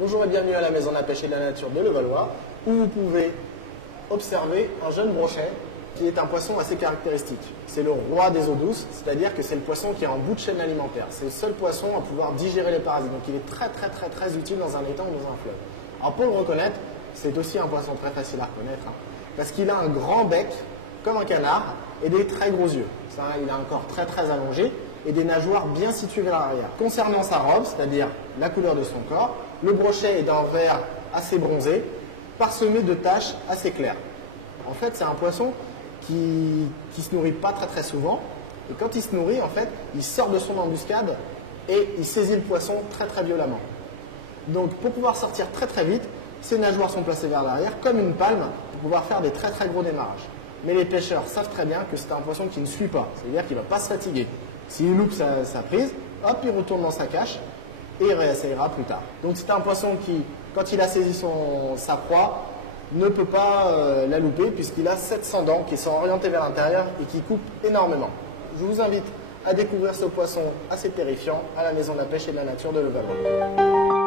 Bonjour et bienvenue à la Maison de la Pêche et de la Nature de Levallois, où vous pouvez observer un jeune brochet qui est un poisson assez caractéristique. C'est le roi des eaux douces, c'est-à-dire que c'est le poisson qui est en bout de chaîne alimentaire. C'est le seul poisson à pouvoir digérer les parasites, donc il est très utile dans un étang ou dans un fleuve. Alors pour le reconnaître, c'est aussi un poisson très facile à reconnaître, parce qu'il a un grand bec, comme un canard, et des très gros yeux. Ça, il a un corps très allongé et des nageoires bien situées vers l'arrière. Concernant sa robe, c'est-à-dire la couleur de son corps, le brochet est d'un vert assez bronzé, parsemé de taches assez claires. En fait, c'est un poisson qui se nourrit pas très souvent, et quand il se nourrit, en fait, il sort de son embuscade et il saisit le poisson très violemment. Donc, pour pouvoir sortir très vite, ses nageoires sont placées vers l'arrière, comme une palme, pour pouvoir faire des très gros démarrages. Mais les pêcheurs savent très bien que c'est un poisson qui ne suit pas, c'est-à-dire qu'il ne va pas se fatiguer. S'il loupe sa prise, hop, il retourne dans sa cache et il réessayera plus tard. Donc c'est un poisson qui, quand il a saisi sa proie, ne peut pas la louper puisqu'il a 700 dents qui sont orientées vers l'intérieur et qui coupent énormément. Je vous invite à découvrir ce poisson assez terrifiant à la Maison de la Pêche et de la Nature de Levallois.